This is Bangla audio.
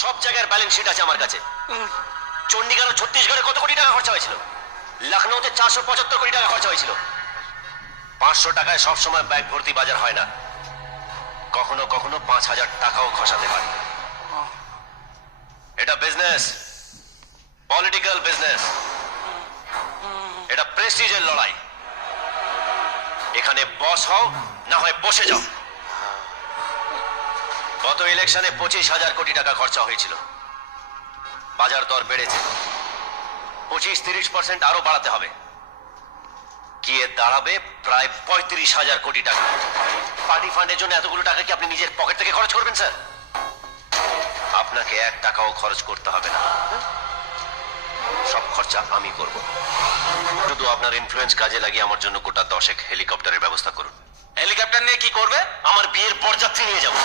সব জায়গার ব্যালেন্স শিট আছে আমার কাছে। চণ্ডীগড় ও ছত্তিশগড়ে কত কোটি টাকা খরচা হয়েছিল, লখনৌতে 475 কোটি টাকা খরচা হয়েছিল। 500 টাকায় সবসময় ব্যাগ ভর্তি বাজার হয় না, কখনো কখনো 5000 টাকাও খসাতে পারে। এটা বিজনেস, পলিটিক্যাল বিজনেস, এটা প্রেস্টিজের লড়াই। এখানে বস হও না হয় বসে যাও। গত ইলেকশনে 25,000 কোটি টাকা খরচা হয়েছিল, বাজার দর বেড়েছে, 25-30% আরো বাড়াতে হবে, গিয়ে দাঁড়াবে প্রায় 35,000 কোটি টাকা। পার্টি ফান্ডের জন্য এতগুলো টাকা কি আপনি নিজের পকেট থেকে খরচ করবেন স্যার? আপনাকে 1 টাকাও খরচ করতে হবে না, সব খরচা আমি করব। শুধু আপনার ইনফ্লুয়েন্স কাজে লাগিয়ে আমার জন্য গোটা 10 হেলিকপ্টারের ব্যবস্থা করুন। হেলিকপ্টার নিয়ে কি করবে? আমার বিয়ের বরযাত্রী নিয়ে যাব।